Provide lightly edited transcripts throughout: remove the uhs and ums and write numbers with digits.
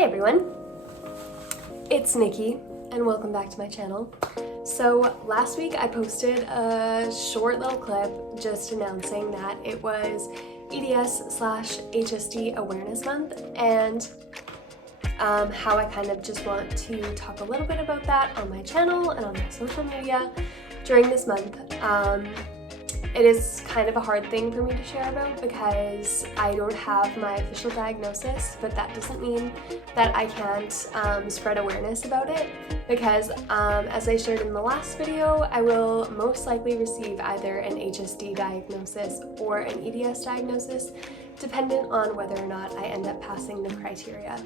Hey everyone, it's Nikki and welcome back to my channel. So last week I posted a short little clip just announcing that it was EDS/HSD Awareness Month and how I kind of just want to talk a little bit about that on my channel and on my social media during this month. It is kind of a hard thing for me to share about because I don't have my official diagnosis, but that doesn't mean that I can't spread awareness about it because as I shared in the last video, I will most likely receive either an HSD diagnosis or an EDS diagnosis, dependent on whether or not I end up passing the criteria.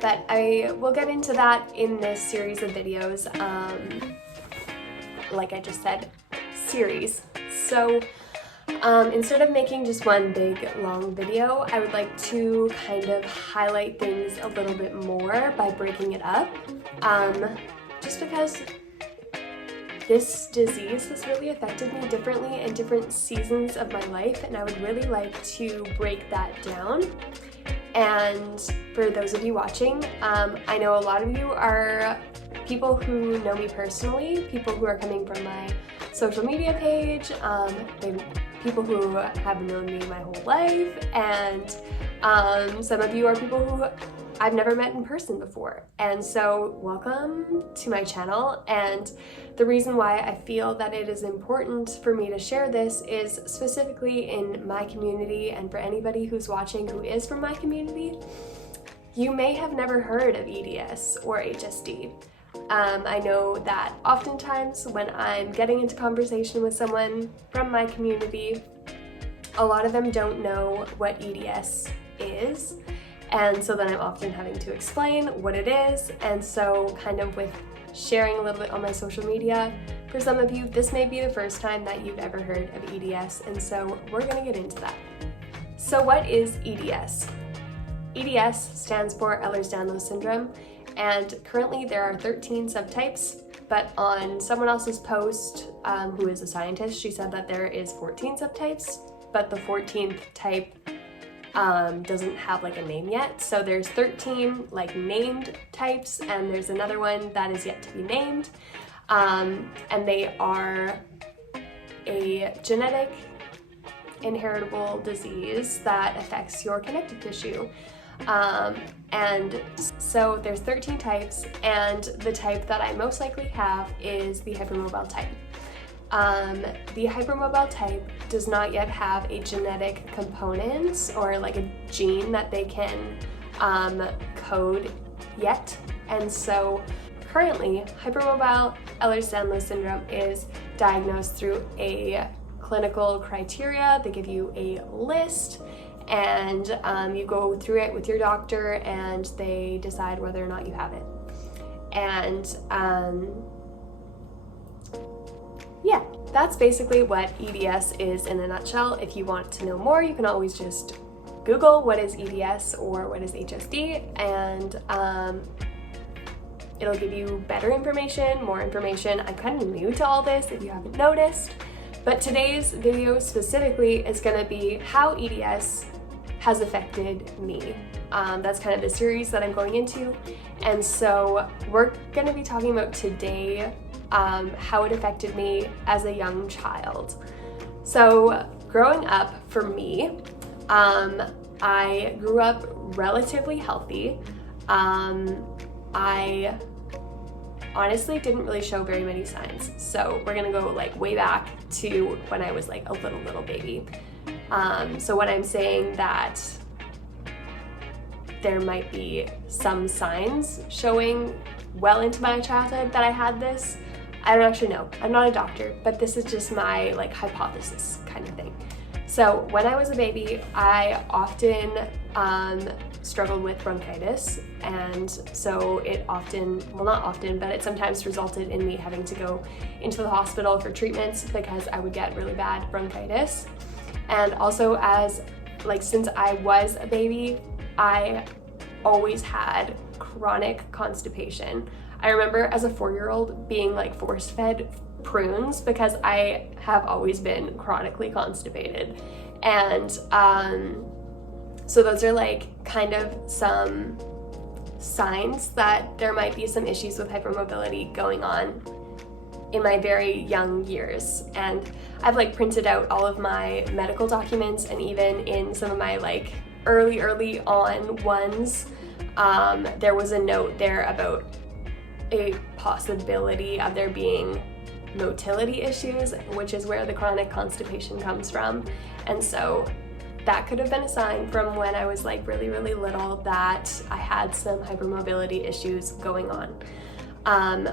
But I will get into that in this series of videos, like I just said, series. So instead of making just one big long video, I would like to kind of highlight things a little bit more by breaking it up, just because this disease has really affected me differently in different seasons of my life, and I would really like to break that down. And for those of you watching, I know a lot of you are people who know me personally, people who are coming from my social media page, people who have known me my whole life, and some of you are people who I've never met in person before. And so welcome to my channel, and the reason why I feel that it is important for me to share this is specifically in my community, and for anybody who's watching who is from my community, you may have never heard of EDS or HSD. I know that oftentimes when I'm getting into conversation with someone from my community, a lot of them don't know what EDS is, and so then I'm often having to explain what it is. And so kind of with sharing a little bit on my social media, for some of you this may be the first time that you've ever heard of EDS, and so we're gonna get into that. So what is EDS? EDS stands for Ehlers-Danlos syndrome, and currently there are 13 subtypes, but on someone else's post, who is a scientist, she said that there is 14 subtypes, but the 14th type doesn't have like a name yet. So there's 13 like named types, and there's another one that is yet to be named, and they are a genetic inheritable disease that affects your connective tissue. And so there's 13 types, and the type that I most likely have is the hypermobile type. The hypermobile type does not yet have a genetic component or like a gene that they can code yet, and so currently hypermobile Ehlers-Danlos syndrome is diagnosed through a clinical criteria. They give you a list, and you go through it with your doctor, and they decide whether or not you have it. And yeah, that's basically what EDS is in a nutshell. If you want to know more, you can always just Google what is EDS or what is HSD, and it'll give you better information, more information. I'm kind of new to all this if you haven't noticed, but today's video specifically is going to be how EDS has affected me. That's kind of the series that I'm going into, and so we're going to be talking about today how it affected me as a young child. So growing up for me, I grew up relatively healthy. I honestly didn't really show very many signs, so we're gonna go like way back to when I was like a little baby. So when I'm saying that there might be some signs showing well into my childhood that I had this, I don't actually know. I'm not a doctor, but this is just my like hypothesis kind of thing. So when I was a baby, I often struggled with bronchitis, and so it often, well not often, but it sometimes resulted in me having to go into the hospital for treatments because I would get really bad bronchitis. And also since I was a baby, I always had chronic constipation. I remember as a 4-year-old being like force fed prunes because I have always been chronically constipated. And so those are like kind of some signs that there might be some issues with hypermobility going on in my very young years. And I've like printed out all of my medical documents, and even in some of my like early on ones, there was a note there about a possibility of there being motility issues, which is where the chronic constipation comes from. And so that could have been a sign from when I was like really little that I had some hypermobility issues going on.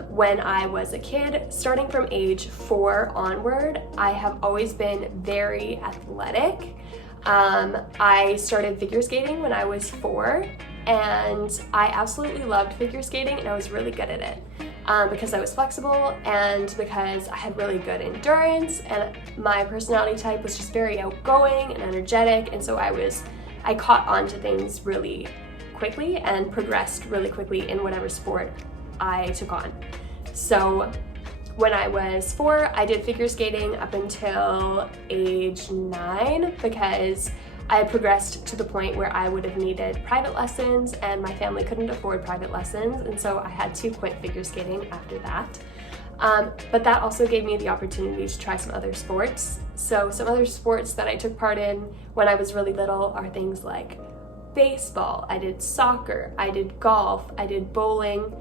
When I was a kid, starting from age 4 onward, I have always been very athletic. I started figure skating when I was 4, and I absolutely loved figure skating, and I was really good at it because I was flexible and because I had really good endurance, and my personality type was just very outgoing and energetic, and so I caught on to things really quickly and progressed really quickly in whatever sport I took on. So when I was 4, I did figure skating up until age 9 because I had progressed to the point where I would have needed private lessons, and my family couldn't afford private lessons, and so I had to quit figure skating after that. But that also gave me the opportunity to try some other sports. So some other sports that I took part in when I was really little are things like baseball, I did soccer, I did golf, I did bowling,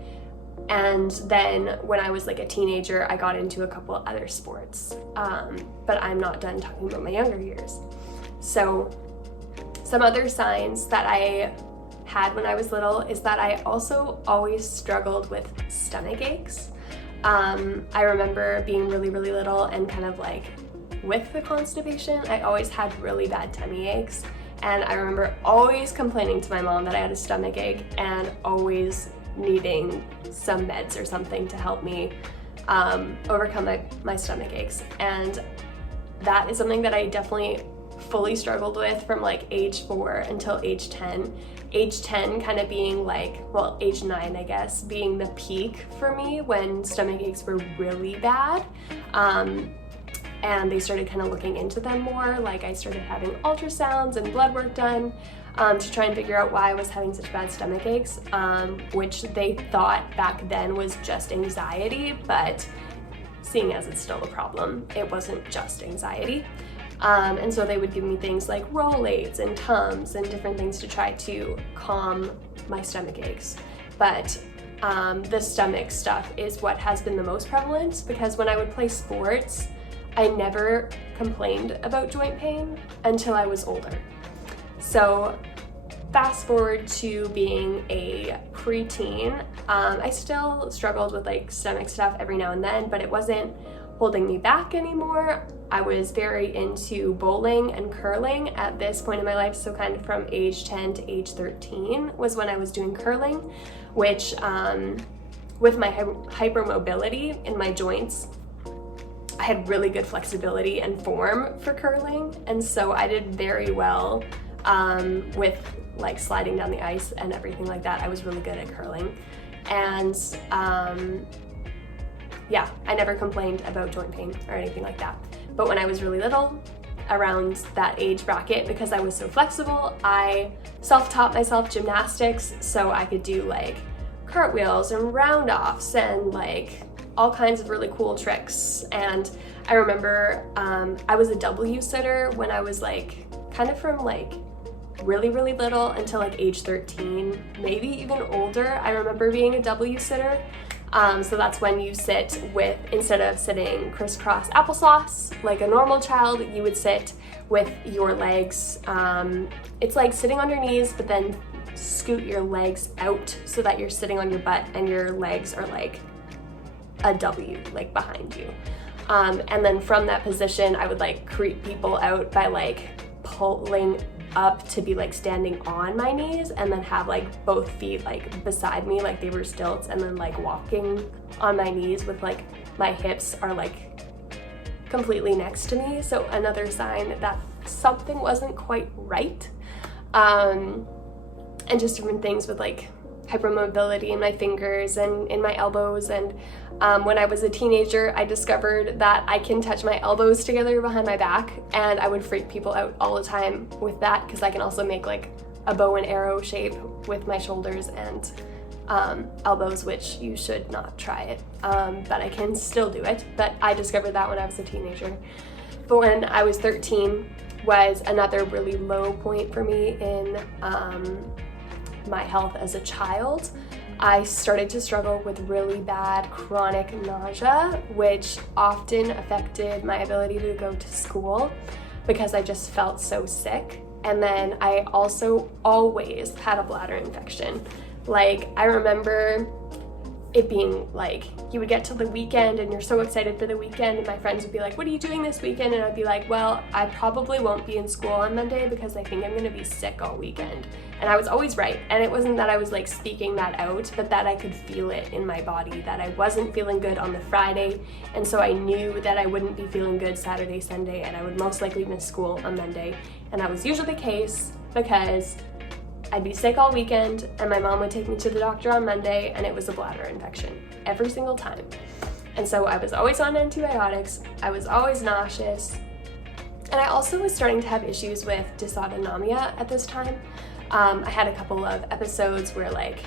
and then when I was like a teenager, I got into a couple other sports. But I'm not done talking about my younger years. So some other signs that I had when I was little is that I also always struggled with stomach aches. I remember being really little and kind of like with the constipation, I always had really bad tummy aches. And I remember always complaining to my mom that I had a stomach ache and always needing some meds or something to help me overcome my stomach aches. And that is something that I definitely fully struggled with from like age 4 until age 10. Age 10 kind of being like, well, age 9, I guess, being the peak for me when stomach aches were really bad. And they started kind of looking into them more. Like I started having ultrasounds and blood work done to try and figure out why I was having such bad stomach aches, which they thought back then was just anxiety, but seeing as it's still a problem, it wasn't just anxiety. And so they would give me things like Rolaids and Tums and different things to try to calm my stomach aches. But the stomach stuff is what has been the most prevalent, because when I would play sports, I never complained about joint pain until I was older. So fast forward to being a preteen, I still struggled with like stomach stuff every now and then, but it wasn't holding me back anymore. I was very into bowling and curling at this point in my life, so kind of from age 10 to age 13 was when I was doing curling, which with my hypermobility in my joints, I had really good flexibility and form for curling, and so I did very well with like sliding down the ice and everything like that. I was really good at curling, and yeah, I never complained about joint pain or anything like that. But when I was really little, around that age bracket, because I was so flexible, I self-taught myself gymnastics, so I could do like cartwheels and round-offs and like all kinds of really cool tricks. And I remember I was a W sitter when I was like kind of from like really little until like age 13, maybe even older. I remember being a W sitter. So that's when you sit with, instead of sitting crisscross applesauce like a normal child, you would sit with your legs. It's like sitting on your knees, but then scoot your legs out so that you're sitting on your butt and your legs are like a W, like behind you. And then from that position, I would like creep people out by like pulling up to be like standing on my knees, and then have like both feet like beside me like they were stilts, and then like walking on my knees with like my hips are like completely next to me. So another sign that something wasn't quite right. And just different things with like hypermobility in my fingers and in my elbows. And when I was a teenager, I discovered that I can touch my elbows together behind my back, and I would freak people out all the time with that, because I can also make like a bow and arrow shape with my shoulders and elbows, which you should not try it, but I can still do it. But I discovered that when I was a teenager. But when I was 13 was another really low point for me in my health as a child. I started to struggle with really bad chronic nausea, which often affected my ability to go to school because I just felt so sick. And then I also always had a bladder infection. Like, I remember it being like, you would get to the weekend and you're so excited for the weekend, and my friends would be like, what are you doing this weekend? And I'd be like, well, I probably won't be in school on Monday because I think I'm gonna be sick all weekend. And I was always right. And it wasn't that I was like speaking that out, but that I could feel it in my body, that I wasn't feeling good on the Friday. And so I knew that I wouldn't be feeling good Saturday, Sunday, and I would most likely miss school on Monday. And that was usually the case because I'd be sick all weekend and my mom would take me to the doctor on Monday and it was a bladder infection every single time. And so I was always on antibiotics, I was always nauseous, and I also was starting to have issues with dysautonomia at this time. I had a couple of episodes where like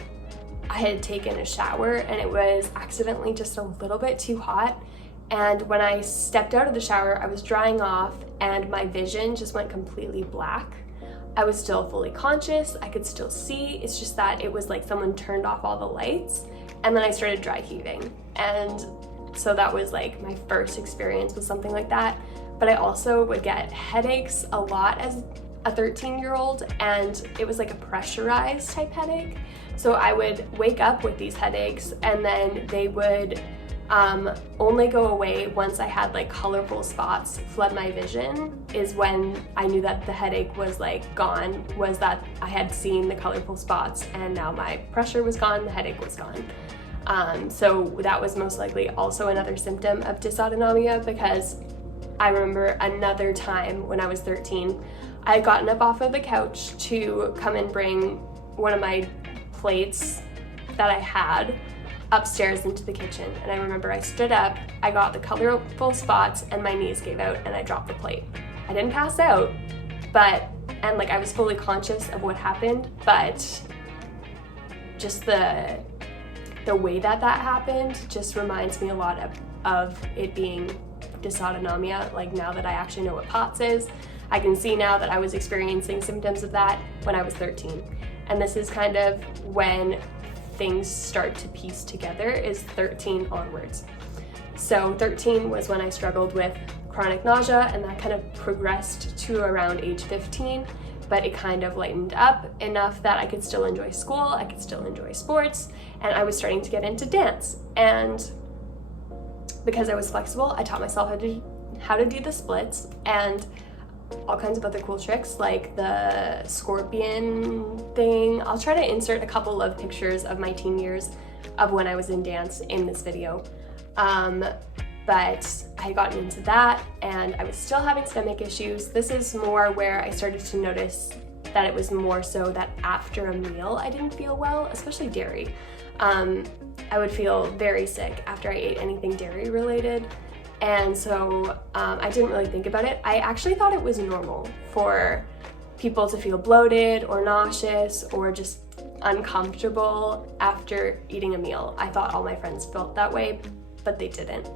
I had taken a shower and it was accidentally just a little bit too hot, and when I stepped out of the shower I was drying off and my vision just went completely black. I was still fully conscious, I could still see, it's just that it was like someone turned off all the lights, and then I started dry heaving. And so that was like my first experience with something like that. But I also would get headaches a lot as a 13-year-old, and it was like a pressurized type headache. So I would wake up with these headaches and then they would only go away once I had like colorful spots flood my vision, is when I knew that the headache was like gone, was that I had seen the colorful spots and now my pressure was gone, the headache was gone. So that was most likely also another symptom of dysautonomia, because I remember another time when I was 13, I had gotten up off of the couch to come and bring one of my plates that I had upstairs into the kitchen, and I remember I stood up, I got the colorful spots, and my knees gave out and I dropped the plate. I didn't pass out, and like I was fully conscious of what happened, but just the way that happened just reminds me a lot of it being dysautonomia. Like, now that I actually know what POTS is, I can see now that I was experiencing symptoms of that when I was 13. And this is kind of when things start to piece together, is 13 onwards. So 13 was when I struggled with chronic nausea, and that kind of progressed to around age 15, but it kind of lightened up enough that I could still enjoy school, I could still enjoy sports, and I was starting to get into dance. And because I was flexible, I taught myself how to do the splits and all kinds of other cool tricks, like the scorpion thing. I'll try to insert a couple of pictures of my teen years of when I was in dance in this video. But I had gotten into that and I was still having stomach issues. This is more where I started to notice that it was more so that after a meal I didn't feel well, especially dairy. I would feel very sick after I ate anything dairy related. And so I didn't really think about it. I actually thought it was normal for people to feel bloated or nauseous or just uncomfortable after eating a meal. I thought all my friends felt that way, but they didn't.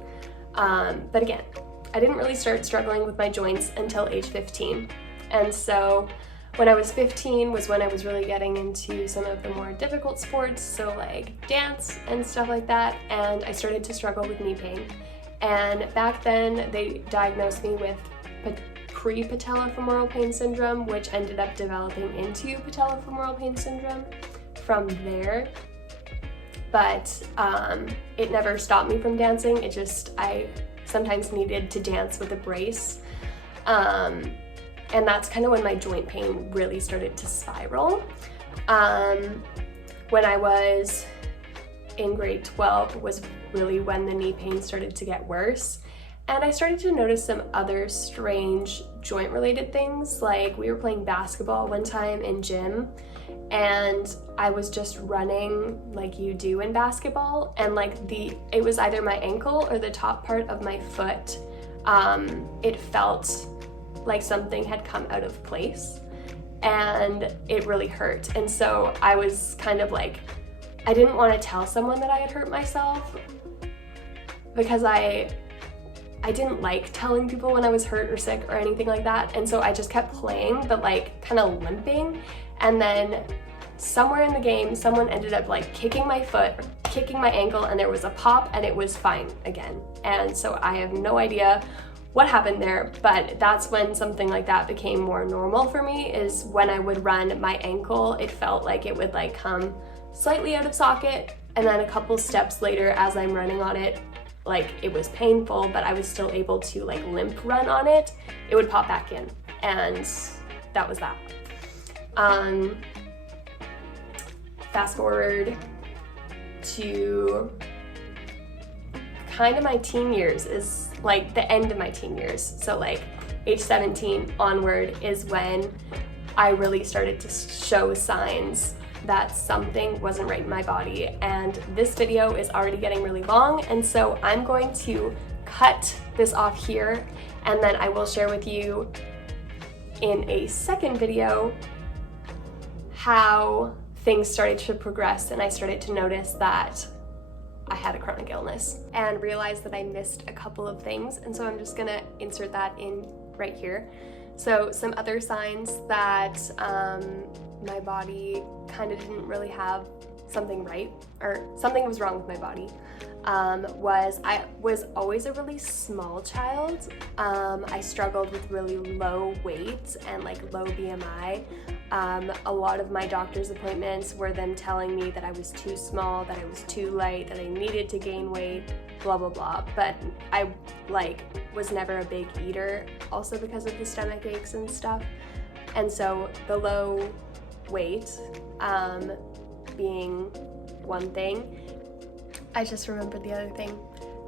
But again, I didn't really start struggling with my joints until age 15. And so when I was 15 was when I was really getting into some of the more difficult sports, so like dance and stuff like that, and I started to struggle with knee pain. And back then they diagnosed me with pre-patellofemoral pain syndrome, which ended up developing into patellofemoral pain syndrome from there. But it never stopped me from dancing. I sometimes needed to dance with a brace. And that's kind of when my joint pain really started to spiral. When I was in grade 12 was really when the knee pain started to get worse. And I started to notice some other strange joint related things. Like, we were playing basketball one time in gym and I was just running like you do in basketball, and like it was either my ankle or the top part of my foot. It felt like something had come out of place and it really hurt. And so I was kind of like I didn't want to tell someone that I had hurt myself because I didn't like telling people when I was hurt or sick or anything like that. And so I just kept playing, but like kind of limping. And then somewhere in the game, someone ended up like kicking my foot, or kicking my ankle, and there was a pop and it was fine again. And so I have no idea what happened there, but that's when something like that became more normal for me, is when I would run my ankle, it felt like it would like come slightly out of socket, and then a couple steps later as I'm running on it, like it was painful, but I was still able to like limp run on it, it would pop back in, and that was that. Fast forward to kind of my teen years, is like the end of my teen years. So like age 17 onward is when I really started to show signs that something wasn't right in my body. And this video is already getting really long, and so I'm going to cut this off here, and then I will share with you in a second video how things started to progress and I started to notice that I had a chronic illness and realized that I missed a couple of things. And so I'm just gonna insert that in right here. So some other signs that my body kind of didn't really have something right, or something was wrong with my body, was I was always a really small child. I struggled with really low weight and like low BMI. A lot of my doctor's appointments were them telling me that I was too small, that I was too light, that I needed to gain weight, blah blah blah. But I like was never a big eater, also because of the stomach aches and stuff. And so the low weight being one thing. I just remembered the other thing.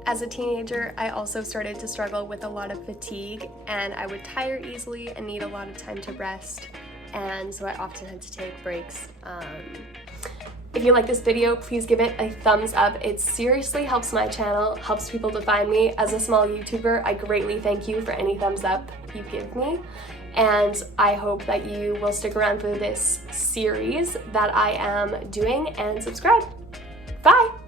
As a teenager, I also started to struggle with a lot of fatigue, and I would tire easily and need a lot of time to rest, and so I often had to take breaks. If you like this video, please give it a thumbs up. It seriously helps my channel, helps people to find me. As a small YouTuber, I greatly thank you for any thumbs up you give me. And I hope that you will stick around for this series that I am doing and subscribe. Bye!